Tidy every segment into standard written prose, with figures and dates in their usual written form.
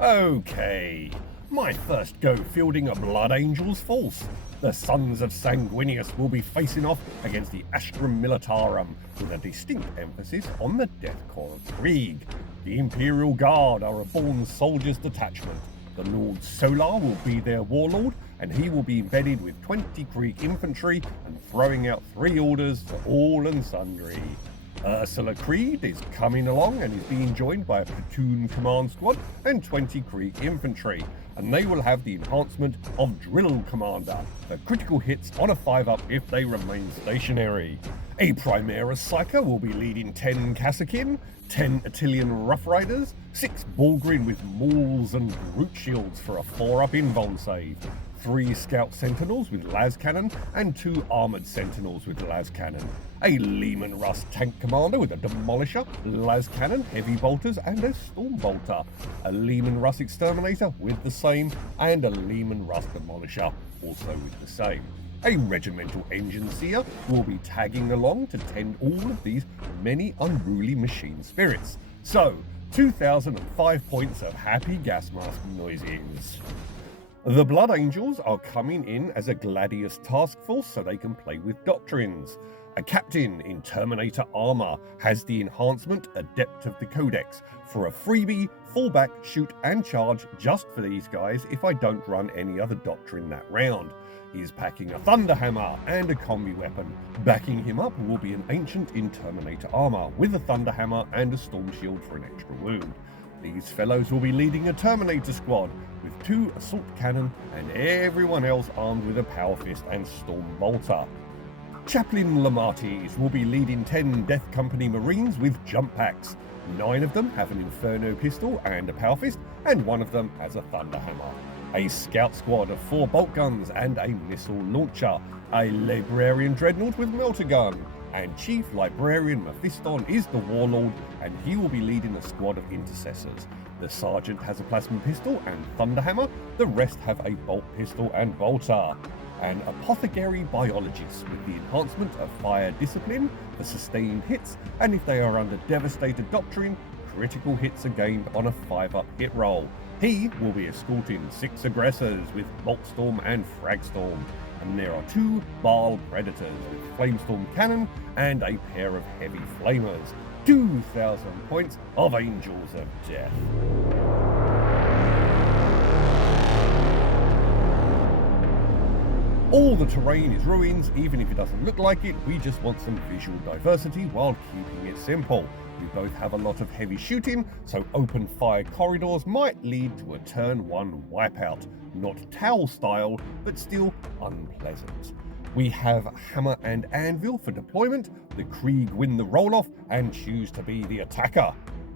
Okay, my first go fielding a Blood Angels force. The Sons of Sanguinius will be facing off against the Astra Militarum, with a distinct emphasis on the Death Korps of Krieg. The Imperial Guard are a born soldiers detachment. The Lord Solar will be their warlord, and he will be embedded with 20 Krieg infantry and throwing out 3 orders for all and sundry. Ursula Creed is coming along and is being joined by a platoon command squad and 20 Krieg infantry, and they will have the enhancement of Drill Commander for critical hits on a 5-up if they remain stationary. A Primera Psyker will be leading 10 Kassakin, 10 Attilian Rough Riders, 6 Bulgrin with Mauls and Groot Shields for a 4-up invuln save, 3 Scout Sentinels with Las Cannon, and 2 Armoured Sentinels with Las Cannon. A Lehman Russ Tank Commander with a Demolisher, Las Cannon, Heavy Bolters, and a Storm Bolter. A Lehman Russ Exterminator with the same, and a Lehman Russ Demolisher also with the same. A Regimental Engine Seer will be tagging along to tend all of these many unruly machine spirits. So, 2,005 points of happy gas mask noises. The Blood Angels are coming in as a Gladius task force so they can play with doctrines. A captain in Terminator armor has the enhancement Adept of the Codex for a freebie, fallback, shoot and charge just for these guys if I don't run any other doctrine that round. He's packing a Thunderhammer and a combi weapon. Backing him up will be an Ancient in Terminator armor with a Thunderhammer and a Storm Shield for an extra wound. These fellows will be leading a Terminator squad with 2 Assault Cannon and everyone else armed with a Power Fist and Storm Bolter. Chaplain Lamartis will be leading 10 Death Company Marines with Jump Packs. 9 of them have an Inferno pistol and a Power Fist, and 1 of them has a Thunderhammer. A Scout squad of 4 bolt guns and a missile launcher. A Librarian Dreadnought with Melter Gun. And Chief Librarian Mephiston is the warlord, and he will be leading a squad of intercessors. The sergeant has a plasma pistol and Thunderhammer, the rest have a bolt pistol and bolter. An Apothecary Biologist with the enhancement of Fire Discipline for sustained hits, and if they are under Devastator Doctrine, critical hits are gained on a 5-up hit roll. He will be escorting 6 aggressors with Boltstorm and Fragstorm. And there are 2 Baal Predators with Flamestorm Cannon and a pair of Heavy Flamers. 2,000 points of Angels of Death. All the terrain is ruins, even if it doesn't look like it. We just want some visual diversity while keeping it simple. We both have a lot of heavy shooting, so open fire corridors might lead to a turn 1 wipeout. Not Tau style, but still unpleasant. We have Hammer and Anvil for deployment. The Krieg win the roll-off and choose to be the attacker.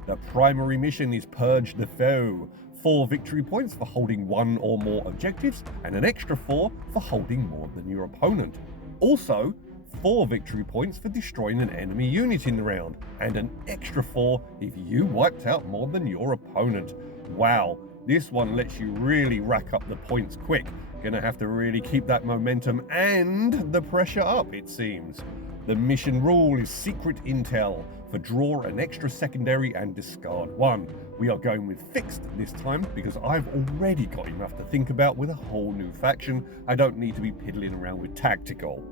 The primary mission is Purge the Foe. 4 victory points for holding 1 or more objectives, and an extra 4 for holding more than your opponent. Also, 4 victory points for destroying an enemy unit in the round, and an extra 4 if you wiped out more than your opponent. Wow, this one lets you really rack up the points quick. Gonna have to really keep that momentum and the pressure up, it seems. The mission rule is Secret Intel for draw an extra secondary and discard 1. We are going with fixed this time because I've already got enough to think about with a whole new faction. I don't need to be piddling around with tactical.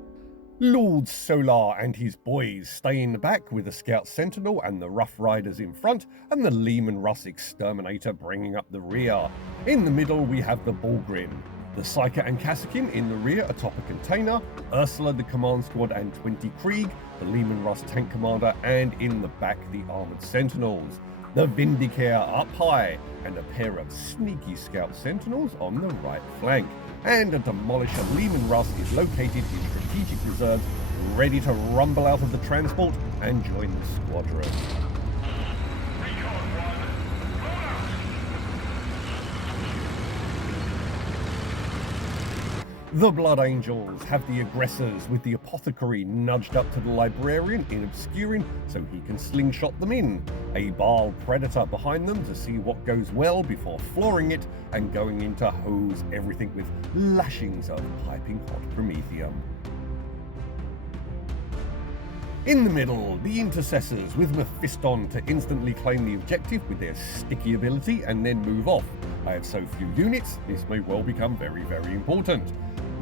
Lord Solar and his boys stay in the back with the Scout Sentinel and the Rough Riders in front, and the Lehman Russ Exterminator bringing up the rear. In the middle we have the Bulgrin. The Psyker and Kassakin in the rear atop a container, Ursula the command squad and 20 Krieg, the Lehman Russ tank commander, and in the back the Armoured Sentinels. The Vindicare up high, and a pair of sneaky Scout Sentinels on the right flank. And a Demolisher Lehman Russ is located in strategic reserves, ready to rumble out of the transport and join the squadron. The Blood Angels have the aggressors with the Apothecary nudged up to the Librarian in obscuring so he can slingshot them in. A Baal Predator behind them to see what goes well before flooring it and going in to hose everything with lashings of piping hot promethium. In the middle, the Intercessors with Mephiston to instantly claim the objective with their sticky ability and then move off. I have so few units, this may well become very, very important.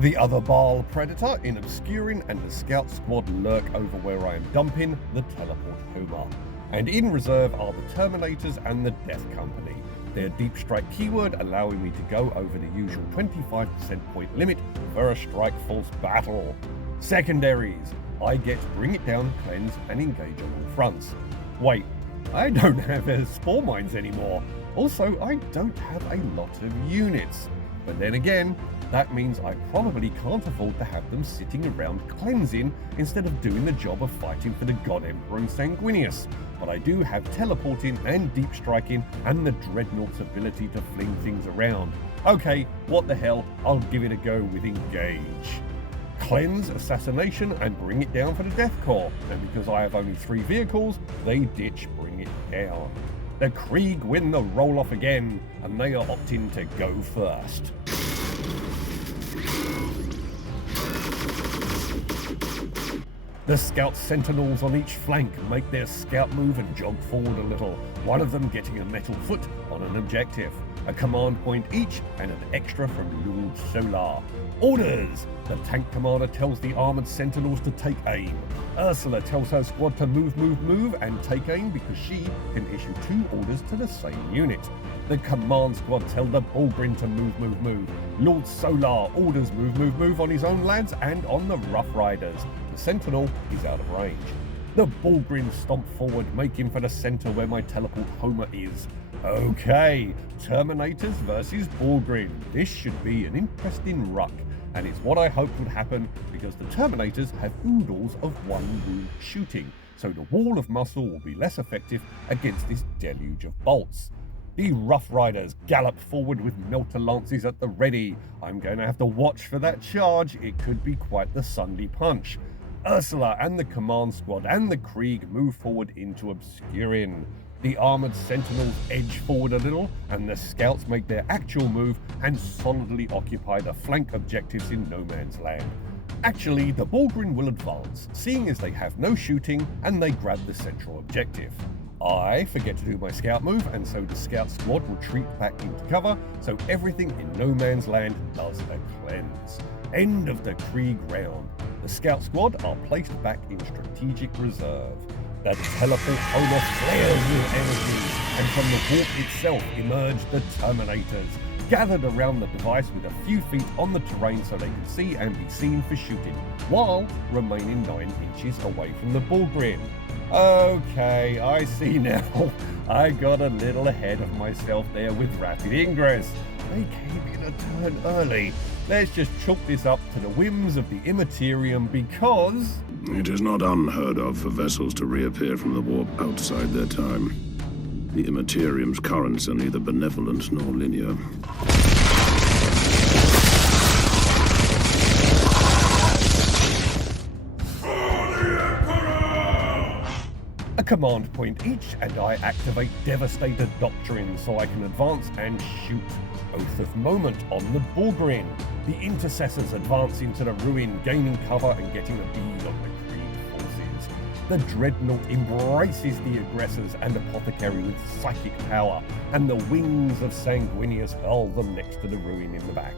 The other Baal Predator in Obscuring and the Scout Squad lurk over where I am dumping the Teleport Homer. And in reserve are the Terminators and the Death Company. Their Deep Strike keyword allowing me to go over the usual 25% point limit for a Strike Force battle. Secondaries, I get Bring It Down, Cleanse and Engage on all fronts. Wait, I don't have Spore Mines anymore. Also, I don't have a lot of units. But then again, that means I probably can't afford to have them sitting around cleansing instead of doing the job of fighting for the God Emperor and Sanguinius. But I do have teleporting and deep striking and the Dreadnaught's ability to fling things around. Okay, what the hell, I'll give it a go with Engage. Cleanse, Assassination and Bring It Down for the Death Korps, and because I have only 3 vehicles, they ditch Bring It Down. The Krieg win the roll-off again, and they are opting to go first. The Scout Sentinels on each flank make their scout move and jog forward a little, one of them getting a metal foot on an objective, a command point each and an extra from Lord Solar. Orders! The tank commander tells the armoured sentinels to take aim. Ursula tells her squad to move and take aim because she can issue 2 orders to the same unit. The command squad tell the Bullgrin to move. Lord Solar orders move on his own lads and on the Rough Riders. The sentinel is out of range. The Bullgrin stomp forward, making for the centre where my teleport Homer is. Okay, Terminators versus Bullgrin. This should be an interesting ruck, and it's what I hoped would happen because the Terminators have oodles of 1 wound shooting, so the wall of muscle will be less effective against this deluge of bolts. The Rough Riders gallop forward with Melter Lances at the ready. I'm going to have to watch for that charge, it could be quite the Sunday punch. Ursula and the command squad and the Krieg move forward into Obscuring. The armoured sentinels edge forward a little, and the scouts make their actual move and solidly occupy the flank objectives in no man's land. Actually, the Bullgrin will advance, seeing as they have no shooting and they grab the central objective. I forget to do my scout move, and so the scout squad will retreat back into cover, so everything in no man's land does a cleanse. End of the Krieg round. The scout squad are placed back in strategic reserve. The teleport Homer flares with energy, and from the warp itself emerge the Terminators, gathered around the device with a few feet on the terrain so they can see and be seen for shooting, while remaining 9 inches away from the Bullgrin. Okay, I see now. I got a little ahead of myself there with rapid ingress. They came in a turn early. Let's just chalk this up to the whims of the Immaterium because... It is not unheard of for vessels to reappear from the warp outside their time. The Immaterium's currents are neither benevolent nor linear. A command point each, and I activate Devastator Doctrine so I can advance and shoot. Oath of Moment on the Bullgrin. The Intercessors advance into the ruin, gaining cover and getting a bead on the Krieg forces. The Dreadnought embraces the aggressors and Apothecary with psychic power, and the wings of Sanguinius hurl them next to the ruin in the back.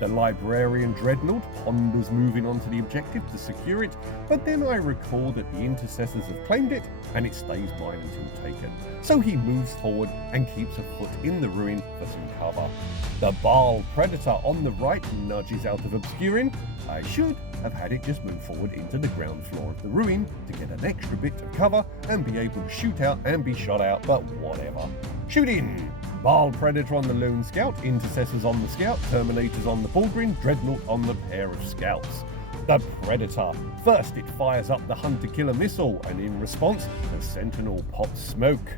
The Librarian Dreadnought ponders moving on to the objective to secure it, but then I recall that the Intercessors have claimed it and it stays mine until taken. So he moves forward and keeps a foot in the ruin for some cover. The Baal Predator on the right nudges out of Obscuring. I should have had it just move forward into the ground floor of the ruin to get an extra bit of cover and be able to shoot out and be shot out, but whatever. Shooting! Baal Predator on the Lone Scout, Intercessors on the Scout, Terminators on the Bullgrin, Dreadnought on the pair of Scouts. The Predator. First it fires up the Hunter-Killer missile, and in response, the Sentinel pops smoke.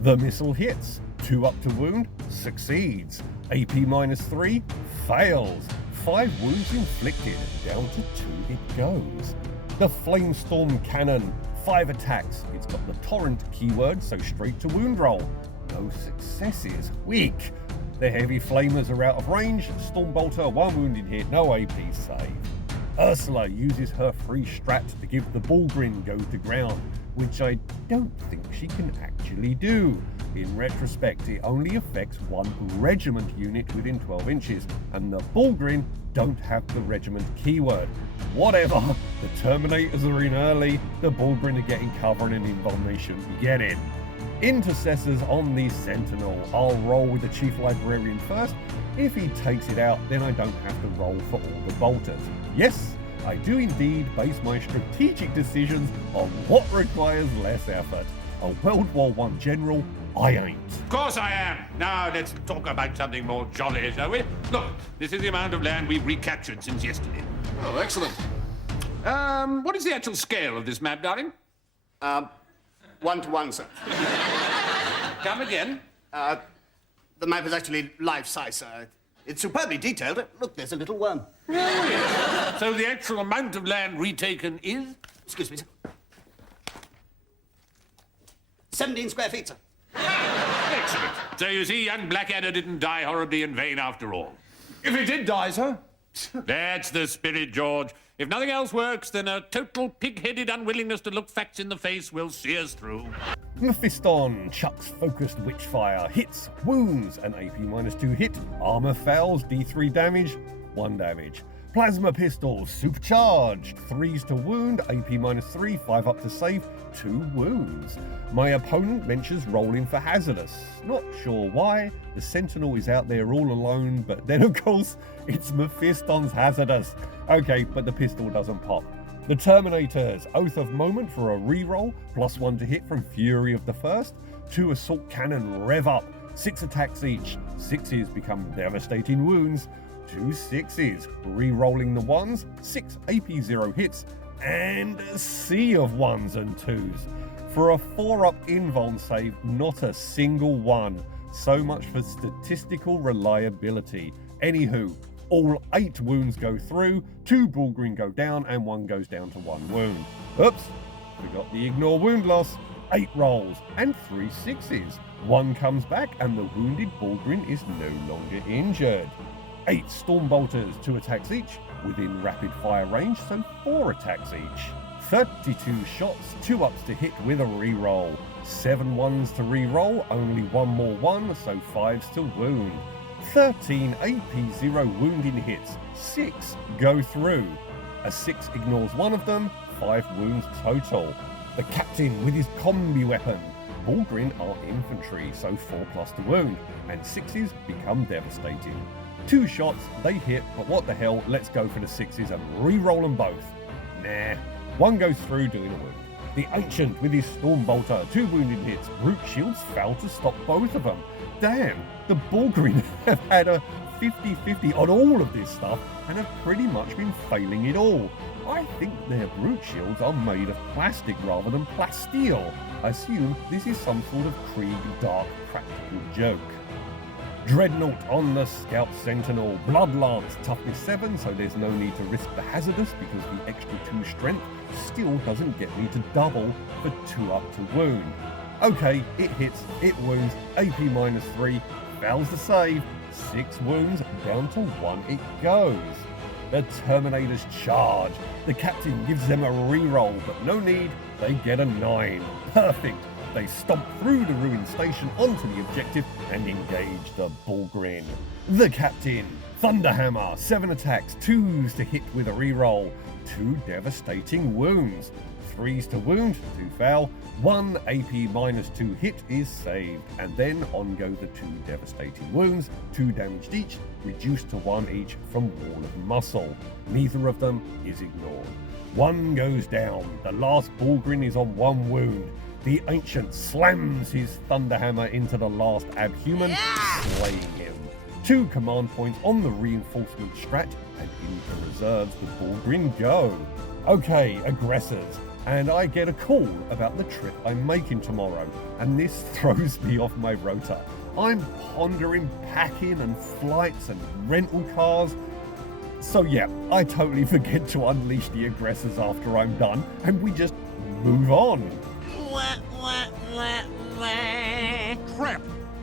The missile hits. 2 up to wound, succeeds. AP-3, fails. 5 wounds inflicted, down to 2 it goes. The Flamestorm Cannon. 5 attacks. It's got the Torrent keyword, so straight to wound roll. No successes. Weak. The Heavy Flamers are out of range. Stormbolter, 1 wounded hit, no AP save. Ursula uses her free strat to give the Bullgrin go to ground, which I don't think she can actually do. In retrospect, it only affects one regiment unit within 12 inches, and the Bullgrin don't have the regiment keyword. Whatever, the Terminators are in early, the Bullgrin are getting cover and an invulnation. Get in. Intercessors on the Sentinel. I'll roll with the Chief Librarian first. If he takes it out, then I don't have to roll for all the bolters. Yes, I do indeed base my strategic decisions on what requires less effort. A World War I general, I ain't. Of course I am. Now let's talk about something more jolly, shall we? Look, this is the amount of land we've recaptured since yesterday. Oh, excellent. What is the actual scale of this map, darling? 1 to 1, sir. Come again? The map is actually life-size, sir. It's superbly detailed. Look, there's a little worm. Oh, yes. So the actual amount of land retaken is? Excuse me, sir. 17 square feet, sir. Excellent. So you see, young Blackadder didn't die horribly in vain after all. If he did die, sir. That's the spirit, George. If nothing else works, then a total pig-headed unwillingness to look facts in the face will see us through. Mephiston chucks focused witchfire, hits, wounds, an AP-2 hit, armor fouls, D3 damage, 1 damage. Plasma pistol, supercharged, 3s to wound, AP-3, 5 up to save, 2 wounds. My opponent ventures rolling for hazardous. Not sure why, the Sentinel is out there all alone, but then of course, it's Mephiston's hazardous. Okay, but the pistol doesn't pop. The Terminators, Oath of Moment for a reroll, +1 to hit from Fury of the First, 2 assault cannon rev up, 6 attacks each, 6s become devastating wounds, 2 6s, re-rolling the 1s, 6 AP0 hits, and a sea of 1s and 2s. For a 4-up invuln save, not a single one. So much for statistical reliability. Anywho, all 8 wounds go through, 2 Bullgrin go down, and 1 goes down to 1 wound. Oops, forgot the ignore wound loss. 8 rolls, and 3 6s. 1 comes back, and the wounded Bullgrin is no longer injured. 8 Stormbolters, 2 attacks each, within rapid fire range, so 4 attacks each. 32 shots, 2 ups to hit with a reroll. 7 1s to reroll, only 1 more 1, so 5s to wound. 13 AP0 wounding hits, 6 go through. A 6 ignores 1 of them, 5 wounds total. The captain with his combi weapon. Bullgrin are infantry, so 4+ to wound, and 6s become devastating. 2 shots, they hit, but what the hell, let's go for the 6s and re-roll them both. Nah, 1 goes through doing a wound. The Ancient with his Stormbolter, 2 wounded hits, Brute Shields fail to stop both of them. Damn, the Bullgrin have had a 50-50 on all of this stuff and have pretty much been failing it all. I think their Brute Shields are made of plastic rather than plasteel. I assume this is some sort of Krieg dark practical joke. Dreadnought on the Scout Sentinel. Bloodlance, toughness 7, so there's no need to risk the hazardous because the extra 2 strength still doesn't get me to double for 2 up to wound. Okay, it hits, it wounds, AP-3, fails the save, 6 wounds, down to 1 it goes. The Terminators charge. The captain gives them a reroll, but no need, they get a 9. Perfect. They stomp through the ruined station onto the objective and engage the Bullgrin. The captain, Thunderhammer, 7 attacks, 2s to hit with a reroll, 2 devastating wounds, 3s to wound, 2 foul, 1 AP-2 hit is saved, and then on go the 2 devastating wounds, 2 damaged each, reduced to 1 each from Wall of Muscle. Neither of them is ignored. 1 goes down, the last Bullgrin is on 1 wound. The Ancient slams his Thunderhammer into the last Abhuman, slaying him. 2 command points on the reinforcement strat, and into reserves the Bullgrin go. Okay, aggressors, and I get a call about the trip I'm making tomorrow, and this throws me off my rota. I'm pondering packing and flights and rental cars. So yeah, I totally forget to unleash the aggressors after I'm done, and we just move on. Crap.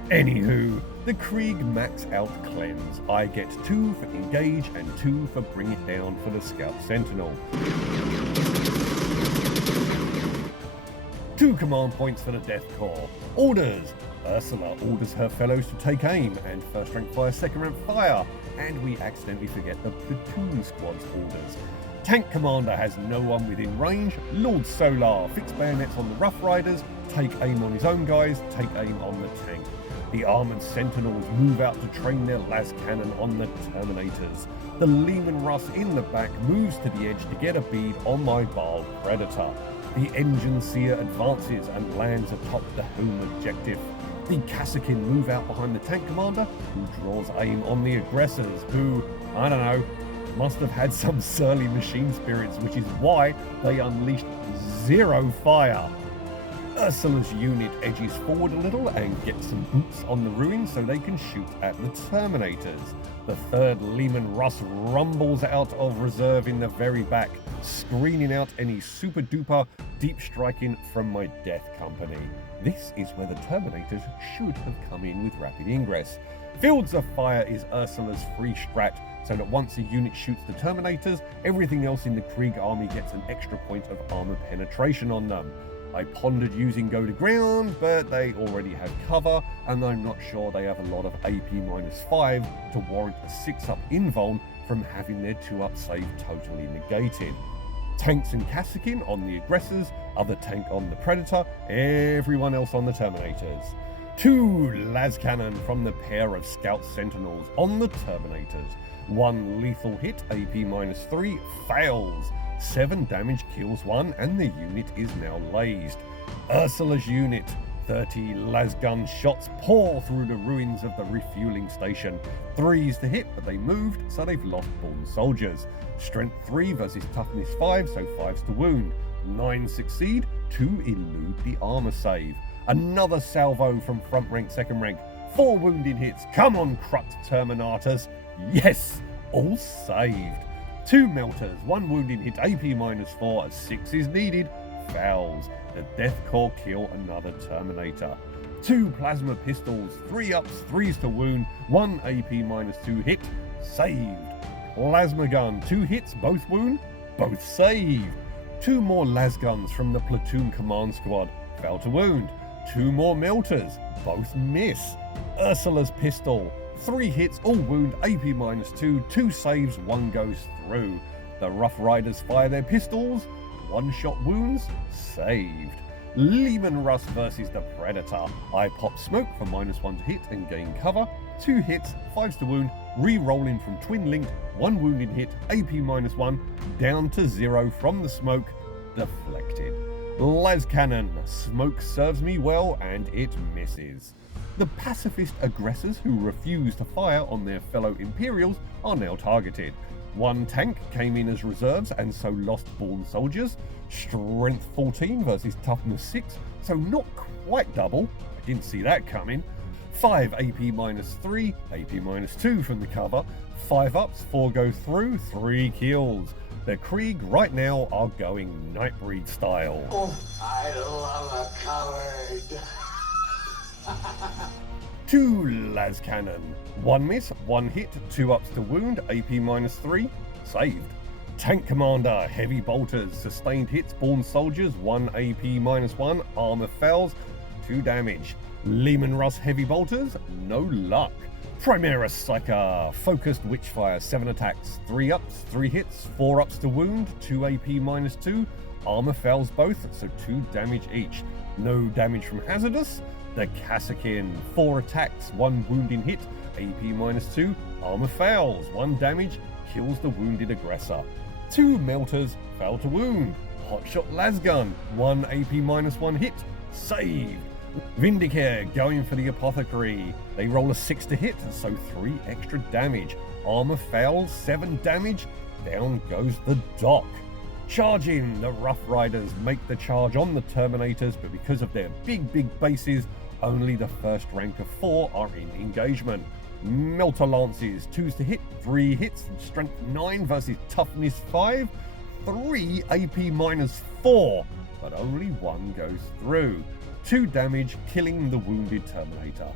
Anywho, The Krieg max out cleanse. I get 2 for engage and 2 for bring it down for the Scout Sentinel. 2 command points for the Death Korps. Orders. Ursula orders her fellows to take aim and first rank fire, second rank fire, and we accidentally forget the platoon squad's orders. Tank Commander has no one within range. Lord Solar fix bayonets on the Rough Riders, take aim on his own guys, take aim on the tank. The Armoured Sentinels move out to train their las cannon on the Terminators. The Leman Russ in the back moves to the edge to get a bead on my Baal Predator. The Engine Seer advances and lands atop the home objective. The Kassakin move out behind the Tank Commander, who draws aim on the aggressors, who, I don't know, must have had some surly machine spirits, which is why they unleashed 0 fire. Ursula's unit edges forward a little and gets some boots on the ruins so they can shoot at the Terminators. The 3rd Leman Russ rumbles out of reserve in the very back, screening out any super duper deep striking from my Death Company. This is where the Terminators should have come in with rapid ingress. Fields of Fire is Ursula's free strat, so that once a unit shoots the Terminators, everything else in the Krieg army gets an extra point of armor penetration on them. I pondered using Go to Ground, but they already have cover, and I'm not sure they have a lot of AP-5 to warrant a 6-up invuln from having their 2-up save totally negated. Tanks and Kassakin on the aggressors, other tank on the Predator, everyone else on the Terminators. 2 las cannon from the pair of Scout Sentinels on the Terminators. 1 lethal hit, AP-3, fails. 7 damage kills 1 and the unit is now lased. Ursula's unit, 30 lasgun shots pour through the ruins of the refueling station. 3s to hit, but they moved, so they've lost born soldiers. Strength 3 versus toughness 5, so 5s to wound. 9 succeed, 2 elude the armor save. Another salvo from front rank, second rank. 4 wounding hits. Come on, Krux Terminators. Yes, all saved. 2 melters, 1 wounding hit, AP-4, 6 is needed. Fails. The Death Korps kill another Terminator. 2 plasma pistols, 3 ups, 3s to wound, 1 AP-2 hit, saved. Plasma gun, 2 hits, both wound, both saved. 2 more lasguns from the platoon command squad, fail to wound. 2 more melters, both miss. Ursula's pistol, 3 hits, all wound, AP-2, 2 saves, 1 goes through. The Rough Riders fire their pistols, 1-shot wounds, saved. Leman Russ versus the Predator. I pop smoke for -1 to hit and gain cover. 2 hits, 5s to wound, re-rolling from twin linked, 1 wounding hit, AP-1, down to 0 from the smoke, deflected. Las cannon, smoke serves me well and it misses. The pacifist aggressors who refuse to fire on their fellow Imperials are now targeted. 1 tank came in as reserves and so lost born soldiers. Strength 14 versus toughness 6, so not quite double. I didn't see that coming. 5 AP-3, AP-2 from the cover. 5 ups, 4 go through, 3 kills. The Krieg right now are going Nightbreed style. Oh, I love a coward. 2 las cannon. 1 miss, 1 hit, 2 ups to wound, AP-3, saved. Tank Commander, heavy bolters, sustained hits, born soldiers, 1 AP-1, armor fails, 2 damage. Leman Russ heavy bolters, no luck. Primaris Psyker, focused witchfire, 7 attacks, 3 ups, 3 hits, 4 ups to wound, 2 AP-2, armor fails both, so 2 damage each. No damage from Hazardous. The Kassakin, 4 attacks, 1 wounding hit, AP-2, armor fails, 1 damage, kills the wounded aggressor. 2 melters, fail to wound. Hotshot lasgun, 1 AP-1 hit, saved. Vindicare going for the apothecary. They roll a 6 to hit, so 3 extra damage. Armor fails, 7 damage, down goes the dock. Charging, the Rough Riders make the charge on the Terminators, but because of their big bases, only the first rank of 4 are in engagement. Melter Lances, 2s to hit, 3 hits, strength 9 versus toughness 5, 3 AP-4, but only 1 goes through. 2 damage, killing the wounded Terminator.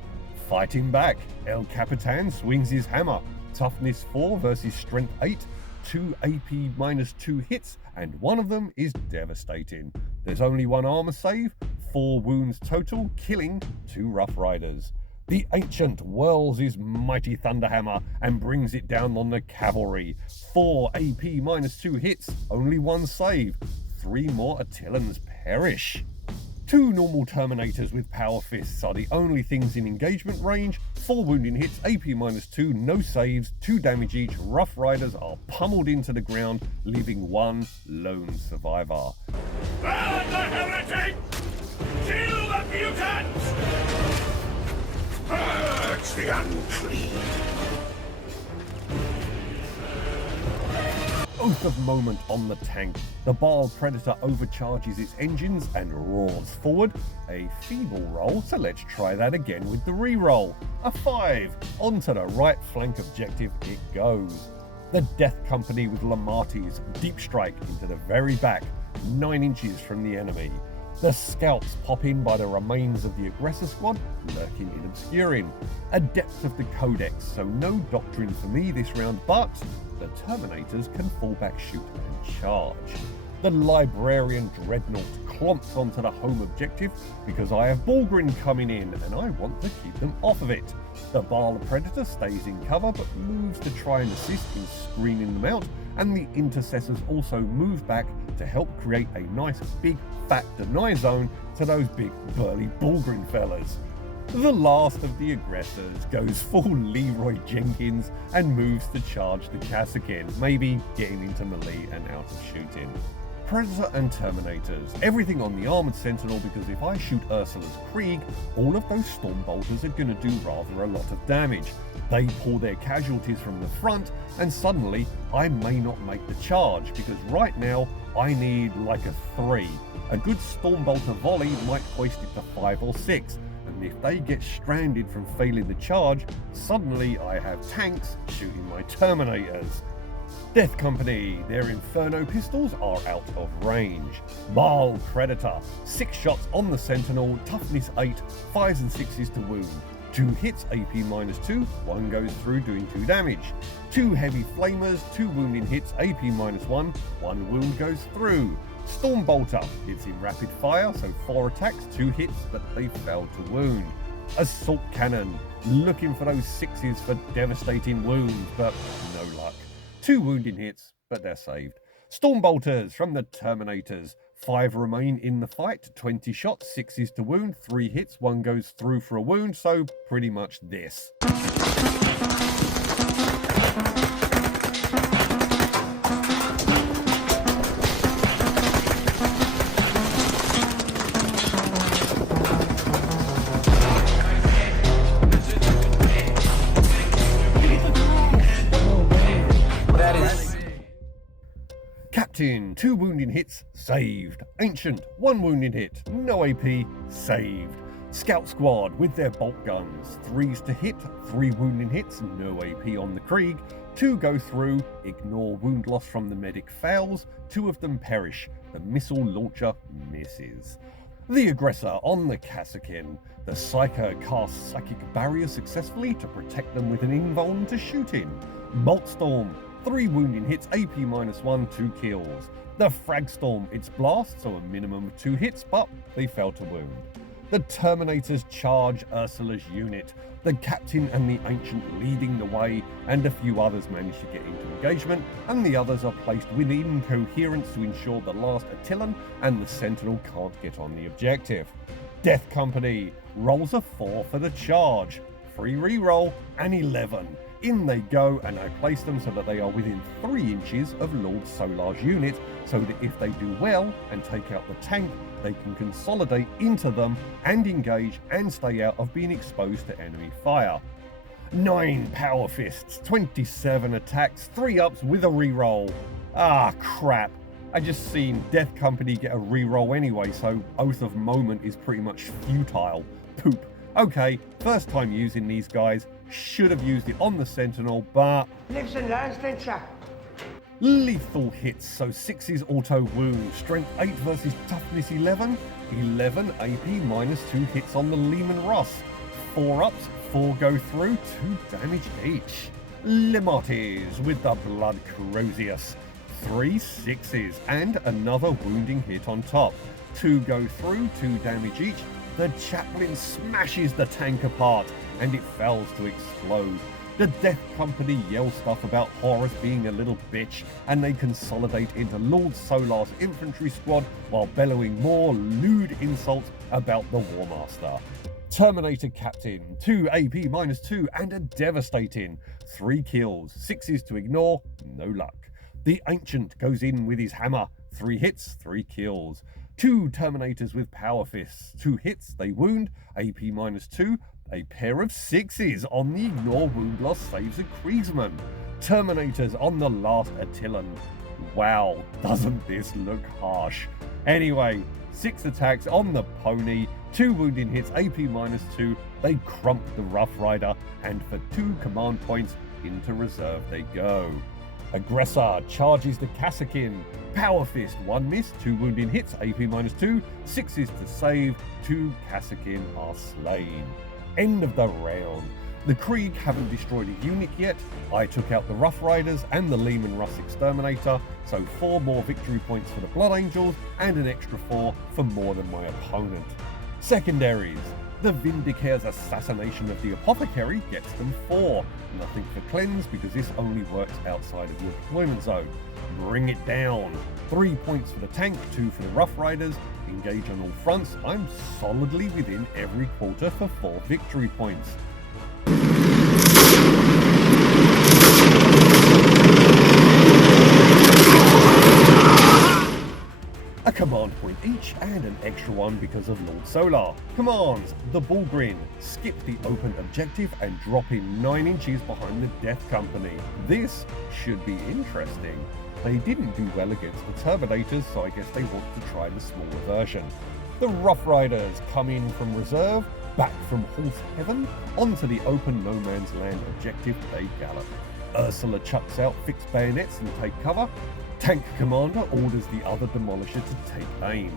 Fighting back, El Capitan swings his hammer. Toughness 4 versus Strength 8. 2 AP minus 2 hits, and one of them is devastating. There's only one armor save, 4 wounds total, killing 2 Rough Riders. The Ancient whirls his mighty Thunderhammer and brings it down on the cavalry. 4 AP minus 2 hits, only 1 save. 3 more Attillans perish. 2 normal Terminators with Power Fists are the only things in engagement range. 4 wounding hits, AP minus 2, no saves, 2 damage each. Rough Riders are pummeled into the ground, leaving 1 lone survivor. Burn the heretic! Kill the mutants! Purge the unclean. Oath of Moment on the tank. The Bile Predator overcharges its engines and roars forward. A feeble roll, so let's try that again with the re-roll. A 5. Onto the right flank objective it goes. The Death Company with Lamartis deep strike into the very back, 9 inches from the enemy. The Scouts pop in by the remains of the aggressor squad, lurking in obscuring. A depth of the Codex, so no doctrine for me this round, but the Terminators can fall back, shoot and charge. The Librarian Dreadnought clomps onto the home objective because I have Bulgrin coming in and I want to keep them off of it. The Bile Predator stays in cover but moves to try and assist in screening them out, and the Intercessors also move back to help create a nice big fat deny zone to those big burly Bulgrin fellas. The last of the aggressors goes full Leroy Jenkins and moves to charge the Kassakin, maybe getting into melee and out of shooting. Predator and Terminators, everything on the Armoured Sentinel, because if I shoot Ursula's Krieg, all of those Stormbolters are going to do rather a lot of damage. They pull their casualties from the front, and suddenly I may not make the charge, because right now I need like a 3. A good Stormbolter volley might hoist it to 5 or 6, and if they get stranded from failing the charge, suddenly I have tanks shooting my Terminators. Death Company, their Inferno pistols are out of range. Bile Predator, 6 shots on the Sentinel, toughness 8, 5s and 6s to wound. 2 hits, AP minus 2, 1 goes through doing 2 damage. 2 heavy flamers, 2 wounding hits, AP minus 1, 1 wound goes through. Stormbolter hits in rapid fire, so 4 attacks, 2 hits, but they fail to wound. Assault Cannon, looking for those 6s for devastating wounds, but no luck. 2 wounding hits, but they're saved. Stormbolters from the Terminators. 5 remain in the fight, 20 shots, 6s to wound, 3 hits, 1 goes through for a wound, so pretty much this. Captain, 2 wounding hits, saved. Ancient, 1 wounding hit, no AP, saved. Scout Squad with their bolt guns, 3s to hit, 3 wounding hits, no AP on the Krieg. 2 go through, ignore wound loss from the medic fails, 2 of them perish, the missile launcher misses. The aggressor on the Kassakin, the Psyker casts Psychic Barrier successfully to protect them with an invuln to shoot in. Bolt Storm, 3 wounding hits, AP minus 1, 2 kills. The Frag Storm, it's blast, so a minimum of 2 hits, but they fail to wound. The Terminators charge Ursula's unit, the Captain and the Ancient leading the way, and a few others manage to get into engagement, and the others are placed within coherence to ensure the last Attilan and the Sentinel can't get on the objective. Death Company rolls a 4 for the charge, free reroll, and 11. In they go, and I place them so that they are within 3 inches of Lord Solar's unit, so that if they do well and take out the tank, they can consolidate into them and engage and stay out of being exposed to enemy fire. 9 Power Fists, 27 attacks, 3 ups with a reroll. Ah, crap. I just seen Death Company get a reroll anyway, so Oath of Moment is pretty much futile. Poop. Okay, first time using these guys. Should have used it on the Sentinel, but Lives and learns, then, sir. lethal hits, so 6's auto wound. Strength 8 versus toughness 11. 11 AP minus 2 hits on the Lehman Russ. 4 ups, 4 go through, 2 damage each. Limotes with the Blood Crucius, 3 6s and another wounding hit on top. 2 go through, 2 damage each. The chaplain smashes the tank apart and it fails to explode. The Death Company yell stuff about Horus being a little bitch, and they consolidate into Lord Solar's infantry squad while bellowing more lewd insults about the War Master. Terminator Captain, 2 AP -2 and a devastating 3 kills, 6s to ignore, no luck. The Ancient goes in with his hammer, 3 hits, 3 kills. 2 Terminators with Power Fists, 2 hits, they wound, AP -2, a pair of 6s on the ignore wound loss saves a Kriegsman. Terminators on the last Attilan. Wow, doesn't this look harsh? Anyway, 6 attacks on the pony, 2 wounding hits, AP -2, they crump the Rough Rider, and for 2 command points into reserve they go. Aggressor charges the Kassakin. Power Fist, 1 miss, 2 wounding hits, AP -2, 6s to save, 2 Kassakin are slain. End of the round. The Krieg haven't destroyed a unit yet. I took out the Rough Riders and the Lehman Russ Exterminator, so 4 more victory points for the Blood Angels and an extra 4 for more than my opponent. Secondaries. The Vindicator's assassination of the Apothecary gets them 4. Nothing for Cleanse because this only works outside of your deployment zone. Bring it down. 3 points for the tank, 2 for the Rough Riders. Engage on all fronts. I'm solidly within every quarter for 4 victory points. A command point each and an extra one because of Lord Solar. Commands: the Bullgrin, skip the open objective and drop in 9 inches behind the Death Company. This should be interesting. They didn't do well against the Terminators, so I guess they want to try the smaller version. The Rough Riders come in from reserve, back from Horse Heaven, onto the open no man's land objective they gallop. Ursula chucks out fixed bayonets and take cover. Tank Commander orders the other Demolisher to take aim.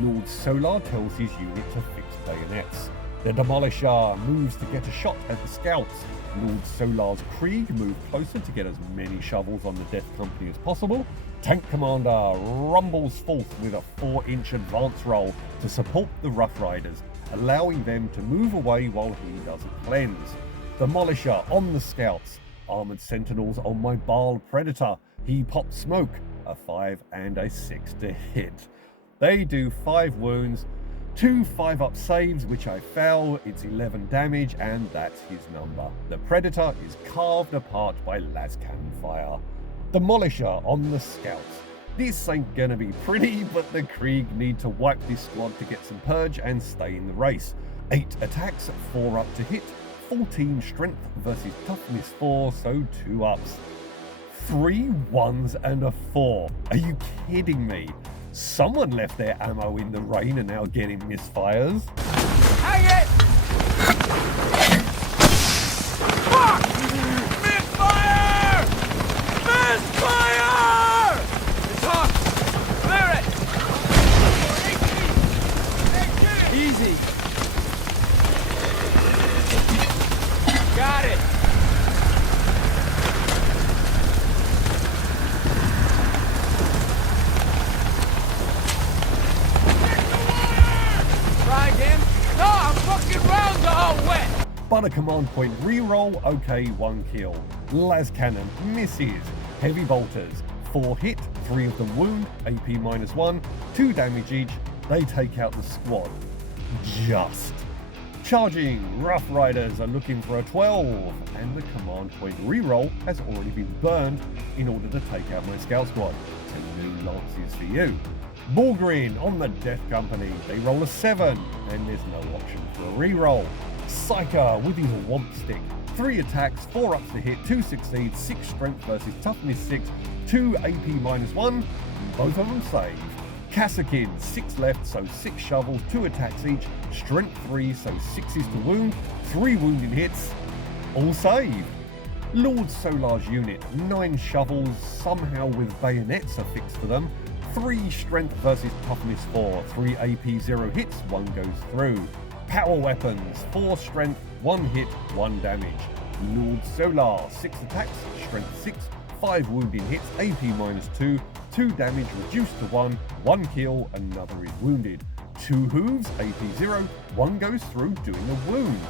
Lord Solar tells his unit to fix bayonets. The Demolisher moves to get a shot at the scouts. Lord Solar's Krieg move closer to get as many shovels on the Death Company as possible. Tank Commander rumbles forth with a 4-inch advance roll to support the Rough Riders, allowing them to move away while he doesn't cleanse. Demolisher on the scouts. Armored Sentinels on my Baal Predator. He pops smoke, a 5 and a 6 to hit. They do 5 wounds, 2 5-up saves, which I fail. It's 11 damage, and that's his number. The Predator is carved apart by las cannon fire. Demolisher on the scouts. This ain't gonna be pretty, but the Krieg need to wipe this squad to get some purge and stay in the race. 8 attacks, 4 up to hit, 14 strength versus toughness 4, so 2 ups. 3 1s and a 4. Are you kidding me? Someone left their ammo in the rain and now getting misfires. Hang it! Fuck! Misfire! Misfire! It's hot! Clear it! Easy. Got it. Try again. No, I'm fucking round the whole wet. But a command point reroll, okay, 1 kill. Las cannon misses. Heavy bolters, 4 hit, 3 of them wound, AP -1, 2 damage each. They take out the squad. Just. Charging Rough Riders are looking for a 12, and the command point reroll has already been burned in order to take out my scout squad. 10 new lances for you. Bullgrin on the Death Company. They roll a 7, and there's no option for a reroll. Psyker with his Womp Stick. 3 attacks, 4 ups to hit, 2 succeed, 6 strength versus toughness 6, 2 AP -1, both of them save. Kassakin, 6 left, so 6 shovels, 2 attacks each, strength 3, so 6s to wound, 3 wounding hits, all saved. Lord Solar's unit, 9 shovels, somehow with bayonets affixed to them, 3 strength versus toughness 4, 3 AP 0 hits, 1 goes through. Power weapons, 4 strength, 1 hit, 1 damage. Lord Solar, 6 attacks, strength 6, 5 wounding hits, AP -2, 2 damage reduced to 1, 1 kill, another is wounded. 2 hooves, AP 0, 1 goes through doing a wound.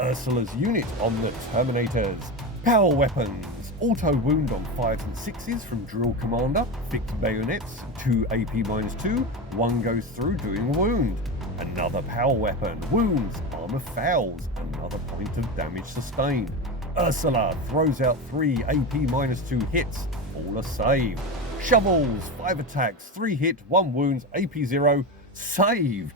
Ursula's unit on the Terminators. Power weapons, auto wound on 5s and 6s from Drill Commander, fixed bayonets, 2 AP -2, 1 goes through doing a wound. Another power weapon, wounds, armor fouls, another point of damage sustained. Ursula throws out 3 AP -2 hits, all a save. Shovels, 5 attacks, 3 hit, 1 wounds, AP 0, saved.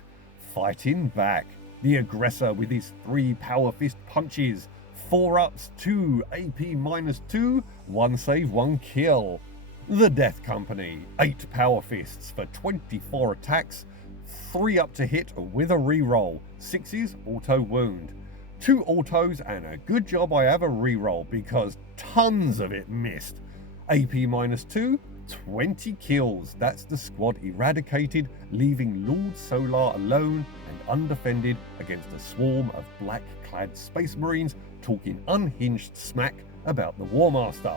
Fighting back, the aggressor with his 3 power fist punches, 4 ups, 2 AP -2, 1 save, 1 kill. The Death Company, 8 power fists for 24 attacks, 3 up to hit with a reroll, 6s auto wound. 2 autos and a good job I have a reroll because tons of it missed. AP -2, 20 kills. That's the squad eradicated, leaving Lord Solar alone and undefended against a swarm of black-clad space marines talking unhinged smack about the War Master.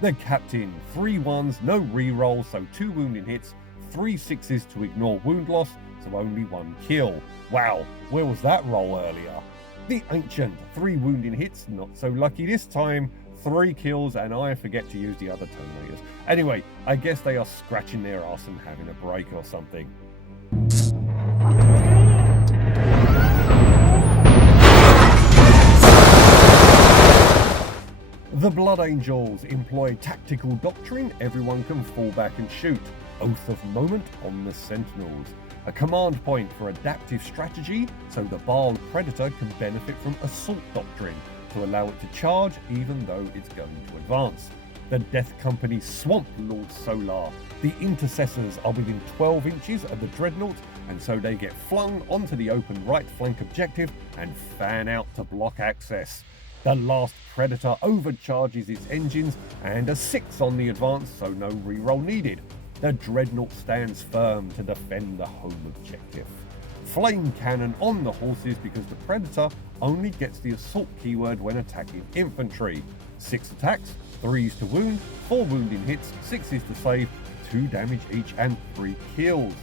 The captain, 3 1s, no reroll, so 2 wounding hits, 3 6s to ignore wound loss, so only 1 kill. Wow, where was that roll earlier? The Ancient, 3 wounding hits, not so lucky this time, 3 kills, and I forget to use the other Terminators. Anyway, I guess they are scratching their ass and having a break or something. The Blood Angels employ tactical doctrine, everyone can fall back and shoot. Oath of Moment on the Sentinels. A command point for adaptive strategy, so the Baal Predator can benefit from Assault Doctrine to allow it to charge even though it's going to advance. The Death Company swamp Lord Solar. The Intercessors are within 12 inches of the Dreadnought, and so they get flung onto the open right flank objective and fan out to block access. The last Predator overcharges its engines and a 6 on the advance, so no reroll needed. The Dreadnought stands firm to defend the home objective. Flame cannon on the horses because the Predator only gets the assault keyword when attacking infantry. 6 attacks, 3s to wound, 4 wounding hits, 6s to save, 2 damage each and 3 kills.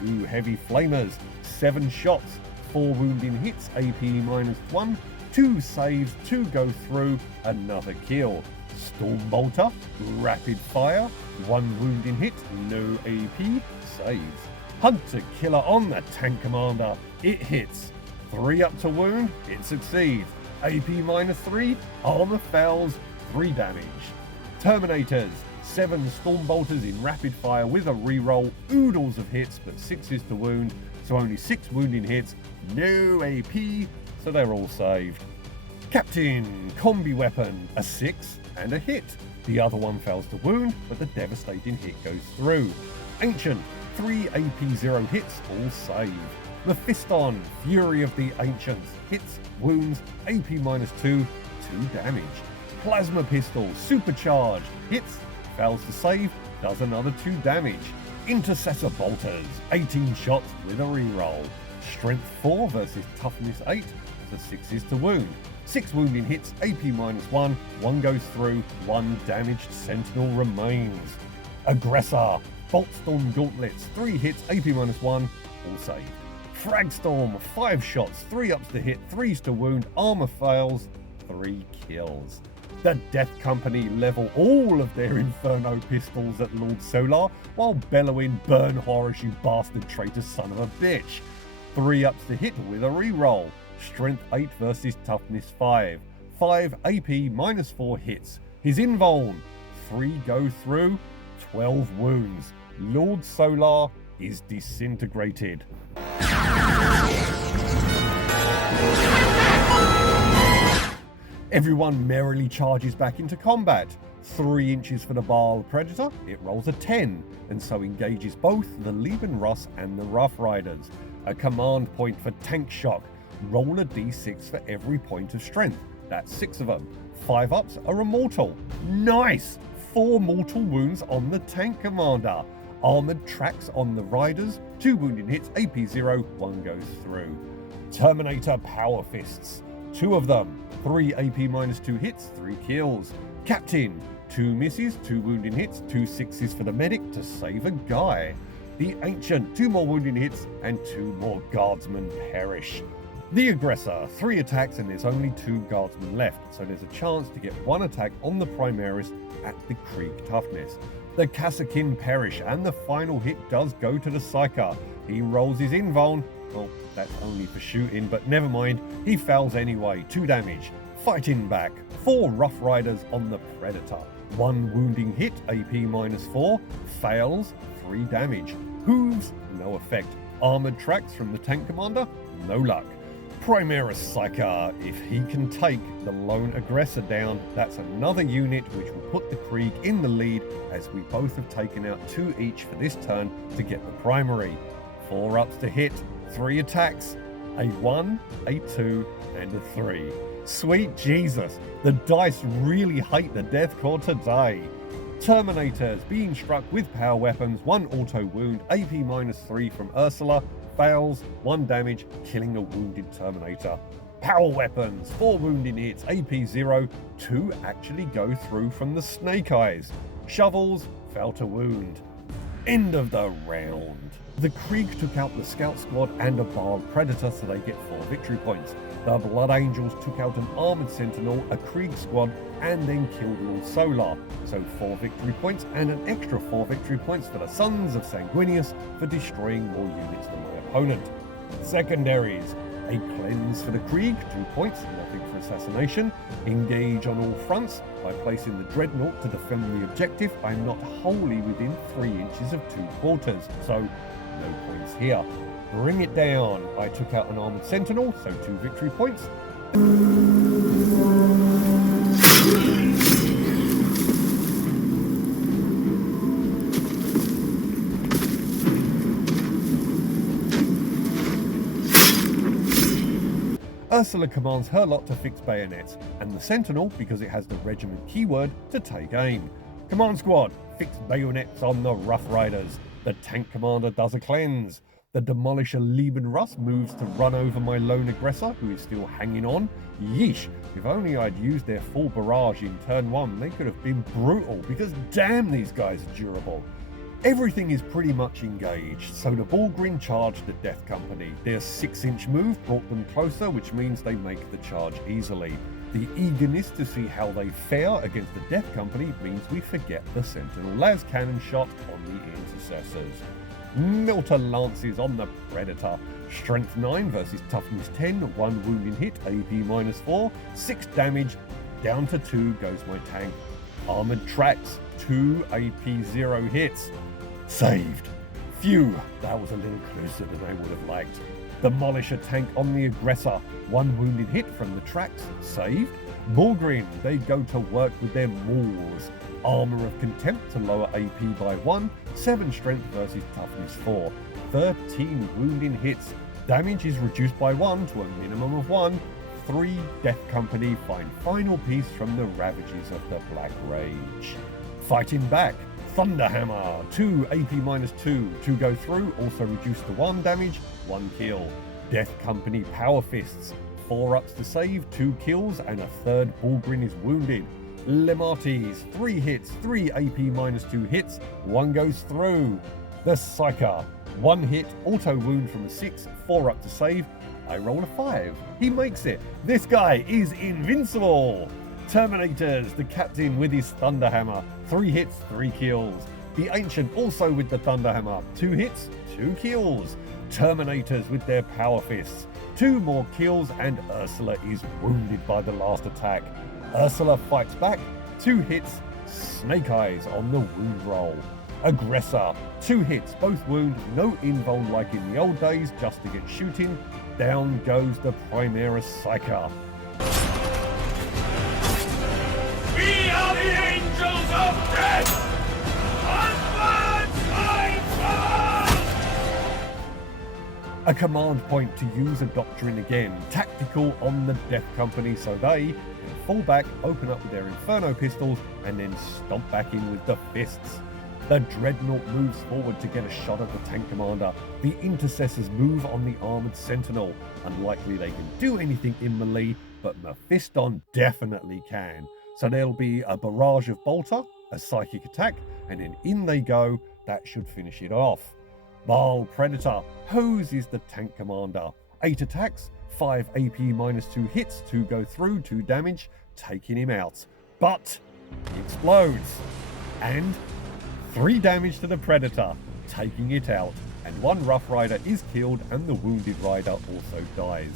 2 heavy flamers, 7 shots, 4 wounding hits, AP -1, 2 saves, 2 go through, another kill. Stormbolter, rapid fire, 1 wounding hit, no AP, saves. Hunter Killer on the Tank Commander, it hits. 3 up to wound, it succeeds. AP -3, armor fouls, 3 damage. Terminators, 7 Stormbolters in rapid fire with a reroll, oodles of hits but 6s to wound, so only 6 wounding hits, no AP, so they're all saved. Captain, combi weapon, a 6 and a hit. The other one fails to wound, but the devastating hit goes through. Ancient, 3 AP 0 hits, all save. Mephiston, Fury of the Ancients, hits, wounds, AP -2, 2 damage. Plasma Pistol, supercharged, hits, fails to save, does another 2 damage. Intercessor Bolters, 18 shots with a reroll. Strength 4 versus Toughness 8, so 6s to wound. 6 wounding hits, AP -1, 1 goes through, 1 damaged Sentinel remains. Aggressor, Boltstorm Gauntlets, 3 hits, AP -1, all saved. Fragstorm, 5 shots, 3 ups to hit, 3s to wound, armor fails, 3 kills. The Death Company level all of their Inferno pistols at Lord Solar while bellowing, "Burn Horus, you bastard traitor son of a bitch." 3 ups to hit with a reroll. Strength 8 versus Toughness 5. 5 AP -4 hits. His invuln. 3 go through. 12 wounds. Lord Solar is disintegrated. Everyone merrily charges back into combat. 3 inches for the Baal Predator, it rolls a 10, and so engages both the Lieben Russ and the Rough Riders. A command point for Tank Shock. Roll a d6 for every point of strength. That's 6 of them. 5 ups are a mortal. Nice! 4 mortal wounds on the Tank Commander. Armored tracks on the Riders. 2 wounding hits, AP 0, 1 goes through. Terminator Power Fists. 2 of them. 3 AP-2 hits, 3 kills. Captain, 2 misses, 2 wounding hits, 2 sixes for the medic to save a guy. The Ancient, 2 more wounding hits, and 2 more guardsmen perish. The Aggressor, 3 attacks and there's only 2 guardsmen left, so there's a chance to get 1 attack on the Primaris at the Krieg toughness. The Kassakin perish and the final hit does go to the Psyker. He rolls his invuln. Well, that's only for shooting, but never mind. He fails anyway, 2 damage. Fighting back, 4 Rough Riders on the Predator. 1 wounding hit, AP-4, fails, 3 damage. Hooves, no effect. Armored tracks from the tank commander, no luck. Primaris Psyker, if he can take the lone aggressor down, that's another unit which will put the Krieg in the lead as we both have taken out 2 each for this turn to get the primary. 4 ups to hit, 3 attacks, a 1, a 2, and a 3. Sweet Jesus, the dice really hate the Death Korps today. Terminators being struck with power weapons, 1 auto wound, AP-3 from Ursula, fails, 1 damage, killing a wounded Terminator. Power weapons, 4 wounding hits, AP-0, 2 actually go through from the Snake Eyes. Shovels, fail to wound. End of the round. The Krieg took out the Scout Squad and a Barred Predator, so they get 4 victory points. The Blood Angels took out an Armoured Sentinel, a Krieg Squad, and then killed Lord Solar, so 4 victory points and an extra 4 victory points for the Sons of Sanguinius for destroying more units than my opponent. Secondaries. A cleanse for the Krieg, 2 points, nothing for assassination. Engage on all fronts. By placing the Dreadnought to defend the objective, I'm not wholly within 3 inches of 2 quarters, so no points here. Bring it down. I took out an Armoured Sentinel, so 2 victory points. Ursula commands her lot to fix bayonets, and the Sentinel, because it has the regiment keyword, to take aim. Command Squad, fix bayonets on the Rough Riders. The Tank Commander does a cleanse. The Demolisher Liebenruss moves to run over my lone aggressor, who is still hanging on. Yeesh, if only I'd used their full barrage in turn 1, they could have been brutal, because damn these guys are durable. Everything is pretty much engaged, so the Bullgrin charged the Death Company. Their 6-inch move brought them closer, which means they make the charge easily. The eagerness to see how they fare against the Death Company means we forget the Sentinel las cannon shot on the intercessors. Melter Lances on the Predator. Strength 9 versus Toughness 10, 1 wounding hit, AP-4, 6 damage, down to 2 goes my tank. Armored Tracks, 2 AP-0 hits. Saved. Phew, that was a little closer than I would have liked. Demolisher tank on the aggressor, 1 wounded hit from the tracks, saved. Bullgrin, they go to work with their Mauls. Armor of Contempt to lower AP by 1, 7 strength versus toughness 4, 13 wounding hits. Damage is reduced by 1 to a minimum of 1. 3 Death Company find final peace from the ravages of the Black Rage. Fighting back, Thunderhammer, 2 AP-2, 2 go through, also reduced to 1 damage, 1 kill. Death Company Power Fists, 4 ups to save, 2 kills, and a 3rd Bullgrin is wounded. Lemartes, 3 hits, 3 AP-2 hits, 1 goes through. The Psyker, 1 hit, auto wound from a 6, 4 up to save. I roll a 5. He makes it. This guy is invincible. Terminators, the captain with his Thunderhammer, 3 hits, 3 kills. The Ancient also with the Thunderhammer, 2 hits, 2 kills. Terminators with their Power Fists, 2 more kills, and Ursula is wounded by the last attack. Ursula fights back, 2 hits, Snake Eyes on the wound roll. Aggressor, 2 hits, both wound, no invuln like in the old days, just to get shooting. Down goes the Primaris Psyker. We are the angels of death! A command point to use a doctrine again, tactical on the Death Company, so they can fall back, open up with their Inferno pistols, and then stomp back in with the fists. The Dreadnought moves forward to get a shot at the tank commander. The intercessors move on the armored sentinel. Unlikely they can do anything in melee, but Mephiston definitely can. So there'll be a barrage of Bolter, a psychic attack, and then in they go. That should finish it off. Baal Predator hoses the tank commander. 8 attacks, 5 AP -2 hits, 2 go through, 2 damage, taking him out. But he explodes. And 3 damage to the Predator, taking it out. And 1 Rough Rider is killed and the Wounded Rider also dies.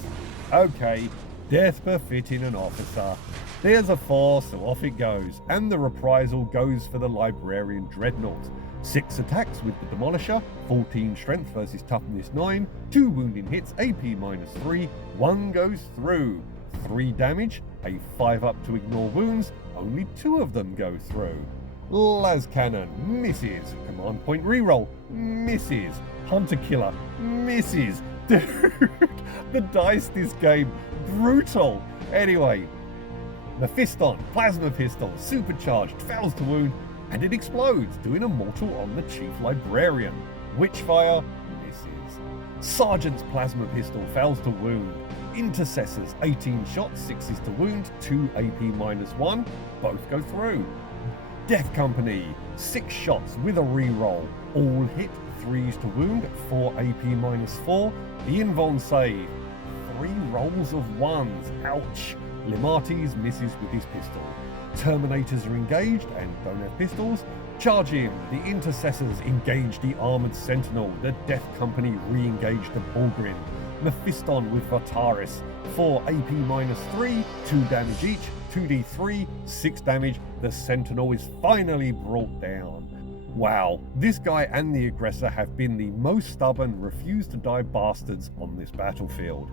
Okay, death befitting an officer. There's a 4, so off it goes. And the reprisal goes for the Librarian Dreadnought. 6 attacks with the Demolisher, 14 strength versus toughness 9, 2 wounding hits, AP -3, 1 goes through. 3 damage, a 5 up to ignore wounds, only 2 of them go through. Las Cannon misses, command point reroll misses, Hunter Killer misses. Dude, the dice this game, brutal. Anyway, Mephiston, Plasma Pistol, supercharged, fails to wound, and it explodes, doing a mortal on the Chief Librarian. Witchfire misses. Sergeant's Plasma Pistol fails to wound. Intercessors, 18 shots, 6 is to wound, 2 AP -1, both go through. Death Company, 6 shots with a reroll, all hit, 3s to wound, 4 AP -4, the Invuln save, 3 rolls of 1s, ouch. Limates misses with his pistol. Terminators are engaged and don't have pistols. Charge him. The Intercessors engage the Armoured Sentinel. The Death Company re-engage the Bulgrin. Mephiston with Vataris. 4 AP -3, 2 damage each, 2d3, 6 damage. The Sentinel is finally brought down. Wow, this guy and the Aggressor have been the most stubborn, refuse-to-die bastards on this battlefield.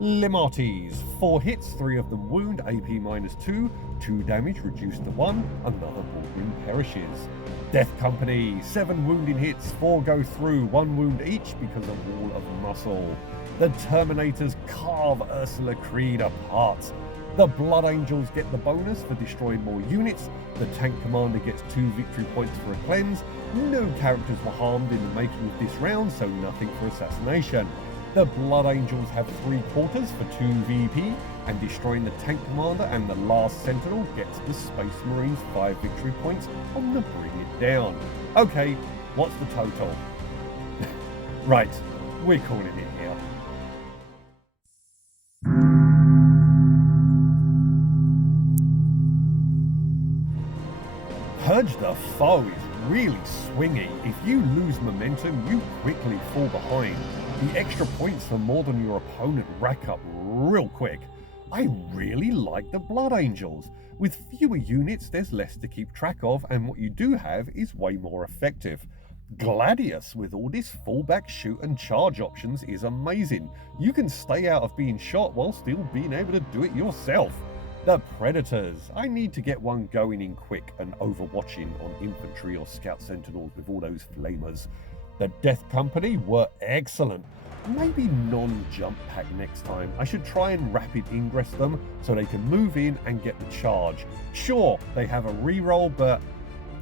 Limates, 4 hits, 3 of them wound, AP -2, 2 damage reduced to 1, another Bulgrin perishes. Death Company, 7 wounding hits, 4 go through, 1 wound each because of Wall of Muscle. The Terminators carve Ursula Creed apart. The Blood Angels get the bonus for destroying more units. The Tank Commander gets 2 victory points for a cleanse. No characters were harmed in the making of this round, so nothing for assassination. The Blood Angels have 3 quarters for 2 VP, and destroying the Tank Commander and the last Sentinel gets the Space Marines 5 victory points on the Bring It Down. Okay, what's the total? Right, we're calling it here. Purge the Foe is really swingy. If you lose momentum, you quickly fall behind. The extra points for more than your opponent rack up real quick. I really like the Blood Angels. With fewer units, there's less to keep track of, and what you do have is way more effective. Gladius, with all this fallback, shoot and charge options, is amazing. You can stay out of being shot while still being able to do it yourself. The Predators. I need to get one going in quick and overwatching on infantry or scout sentinels with all those flamers. The Death Company were excellent. Maybe non-jump pack next time. I should try and rapid ingress them so they can move in and get the charge. Sure, they have a reroll, but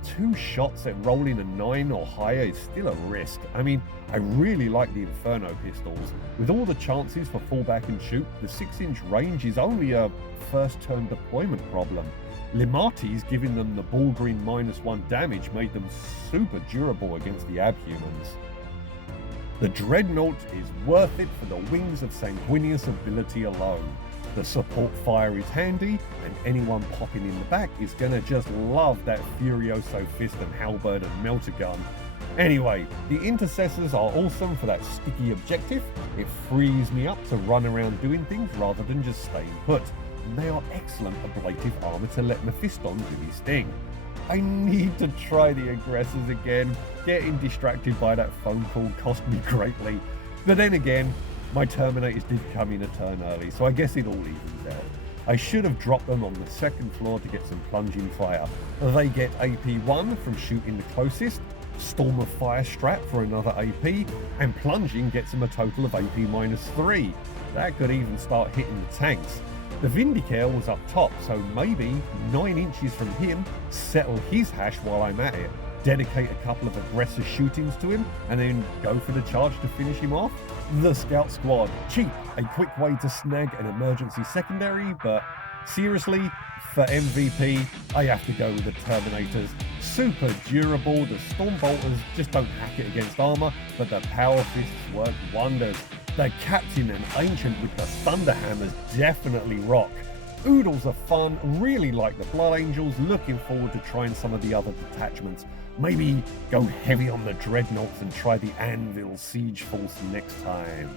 2 shots at rolling a 9 or higher is still a risk. I mean, I really like the Inferno pistols. With all the chances for fallback and shoot, the 6-inch range is only a first turn deployment problem. Limates giving them the Bulgrin -1 damage made them super durable against the Abhumans. The Dreadnought is worth it for the Wings of Sanguinius ability alone. The support fire is handy, and anyone popping in the back is gonna just love that Furioso Fist and Halberd and Melter Gun. Anyway, the Intercessors are awesome for that sticky objective. It frees me up to run around doing things rather than just staying put. And they are excellent ablative armor to let Mephiston do his thing. I need to try the Aggressors again. Getting distracted by that phone call cost me greatly. But then again, my Terminators did come in a turn early, so I guess it all evens out. I should have dropped them on the 2nd floor to get some plunging fire. They get AP1 from shooting the closest, Storm of Fire strat for another AP, and plunging gets them a total of AP -3. That could even start hitting the tanks. The Vindicare was up top, so maybe 9 inches from him, settle his hash while I'm at it. dedicate a couple of aggressive shootings to him, and then go for the charge to finish him off. The Scout Squad, cheap, a quick way to snag an emergency secondary, but seriously, for MVP, I have to go with the Terminators. Super durable, the Storm Bolters just don't hack it against armor, but the Power Fists work wonders. The Captain and Ancient with the Thunder Hammers definitely rock. Oodles are fun, really like the Blood Angels, looking forward to trying some of the other detachments. Maybe go heavy on the Dreadnoughts and try the Anvil Siege Force next time.